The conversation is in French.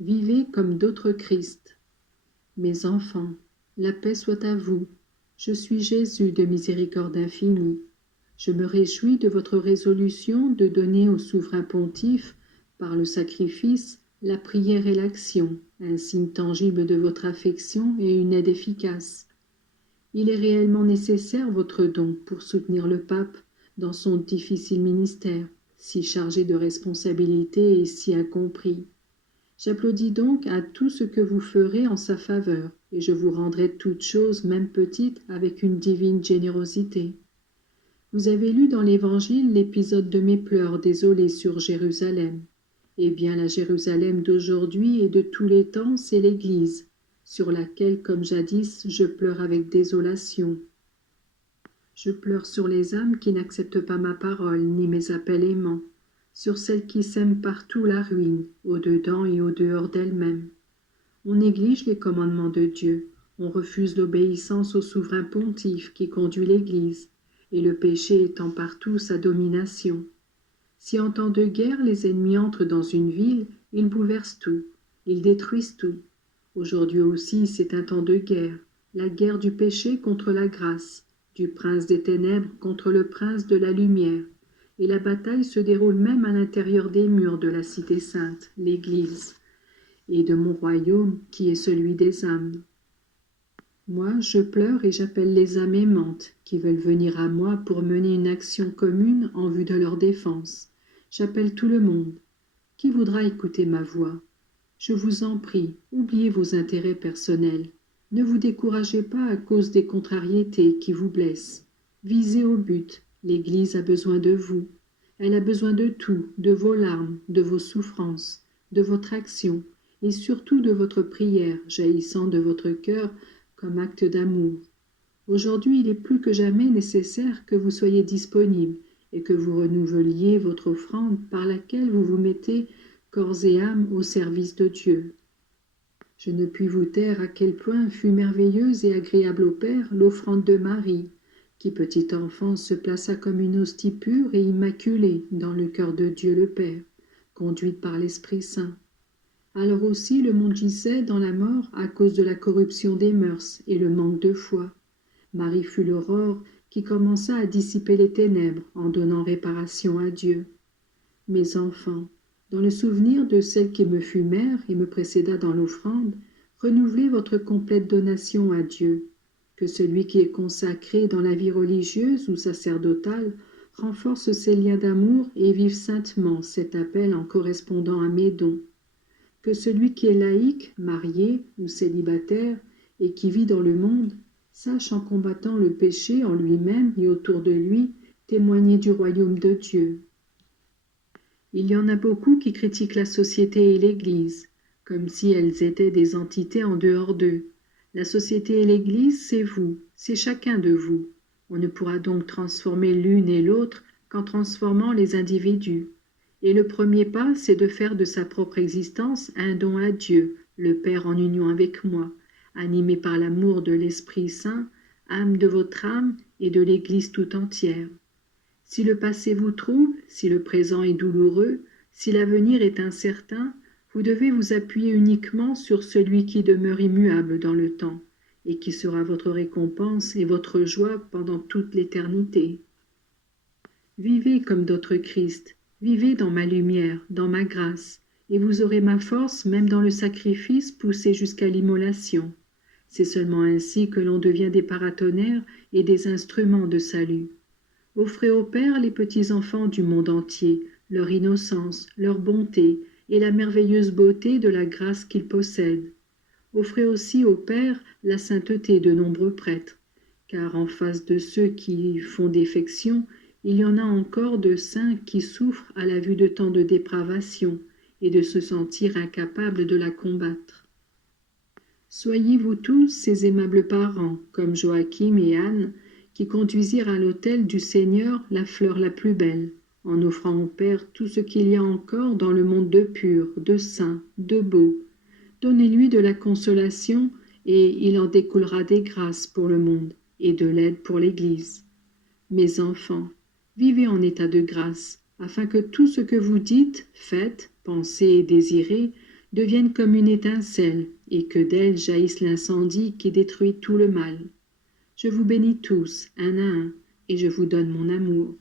Vivez comme d'autres Christ. Mes enfants, la paix soit à vous. Je suis Jésus de miséricorde infinie. Je me réjouis de votre résolution de donner au souverain pontife, par le sacrifice, la prière et l'action, un signe tangible de votre affection et une aide efficace. Il est réellement nécessaire votre don pour soutenir le pape dans son difficile ministère, si chargé de responsabilités et si incompris. J'applaudis donc à tout ce que vous ferez en sa faveur, et je vous rendrai toutes choses, même petites, avec une divine générosité. Vous avez lu dans l'Évangile l'épisode de mes pleurs désolés sur Jérusalem. Eh bien, la Jérusalem d'aujourd'hui et de tous les temps, c'est l'Église, sur laquelle, comme jadis, je pleure avec désolation. Je pleure sur les âmes qui n'acceptent pas ma parole, ni mes appels aimants, sur celles qui sèment partout la ruine, au-dedans et au-dehors d'elles-mêmes. On néglige les commandements de Dieu, on refuse l'obéissance au souverain pontife qui conduit l'Église, et le péché étend partout sa domination. Si en temps de guerre les ennemis entrent dans une ville, ils bouleversent tout, ils détruisent tout. Aujourd'hui aussi c'est un temps de guerre, la guerre du péché contre la grâce, du prince des ténèbres contre le prince de la lumière, et la bataille se déroule même à l'intérieur des murs de la cité sainte, l'Église, et de mon royaume qui est celui des âmes. Moi, je pleure et j'appelle les âmes aimantes qui veulent venir à moi pour mener une action commune en vue de leur défense. J'appelle tout le monde. Qui voudra écouter ma voix? Je vous en prie, oubliez vos intérêts personnels. Ne vous découragez pas à cause des contrariétés qui vous blessent. Visez au but. L'Église a besoin de vous. Elle a besoin de tout, de vos larmes, de vos souffrances, de votre action, et surtout de votre prière jaillissant de votre cœur comme acte d'amour. Aujourd'hui, il est plus que jamais nécessaire que vous soyez disponible et que vous renouveliez votre offrande par laquelle vous vous mettez corps et âme au service de Dieu. Je ne puis vous taire à quel point fut merveilleuse et agréable au Père l'offrande de Marie, qui petit enfant se plaça comme une hostie pure et immaculée dans le cœur de Dieu le Père, conduite par l'Esprit Saint. Alors aussi le monde gisait dans la mort à cause de la corruption des mœurs et le manque de foi. Marie fut l'aurore qui commença à dissiper les ténèbres en donnant réparation à Dieu. Mes enfants, dans le souvenir de celle qui me fut mère et me précéda dans l'offrande, renouvelez votre complète donation à Dieu. Que celui qui est consacré dans la vie religieuse ou sacerdotale renforce ses liens d'amour et vive saintement cet appel en correspondant à mes dons. Que celui qui est laïque, marié ou célibataire et qui vit dans le monde, sache en combattant le péché en lui-même et autour de lui, témoigner du royaume de Dieu. Il y en a beaucoup qui critiquent la société et l'Église, comme si elles étaient des entités en dehors d'eux. La société et l'Église, c'est vous, c'est chacun de vous. On ne pourra donc transformer l'une et l'autre qu'en transformant les individus. Et le premier pas, c'est de faire de sa propre existence un don à Dieu, le Père en union avec moi, animé par l'amour de l'Esprit Saint, âme de votre âme et de l'Église tout entière. Si le passé vous trouble, si le présent est douloureux, si l'avenir est incertain, vous devez vous appuyer uniquement sur celui qui demeure immuable dans le temps et qui sera votre récompense et votre joie pendant toute l'éternité. Vivez comme d'autres Christ, vivez dans ma lumière, dans ma grâce, et vous aurez ma force même dans le sacrifice poussé jusqu'à l'immolation. C'est seulement ainsi que l'on devient des paratonnerres et des instruments de salut. Offrez au Père les petits enfants du monde entier, leur innocence, leur bonté et la merveilleuse beauté de la grâce qu'ils possèdent. Offrez aussi au Père la sainteté de nombreux prêtres, car en face de ceux qui font défection, il y en a encore de saints qui souffrent à la vue de tant de dépravation et de se sentir incapables de la combattre. Soyez vous tous ces aimables parents, comme Joachim et Anne, qui conduisirent à l'autel du Seigneur la fleur la plus belle, en offrant au Père tout ce qu'il y a encore dans le monde de pur, de saint, de beau. Donnez-lui de la consolation, et il en découlera des grâces pour le monde et de l'aide pour l'Église. Mes enfants, vivez en état de grâce, afin que tout ce que vous dites, faites, pensez et désirez devienne comme une étincelle, et que d'elle jaillisse l'incendie qui détruit tout le mal. Je vous bénis tous, un à un, et je vous donne mon amour.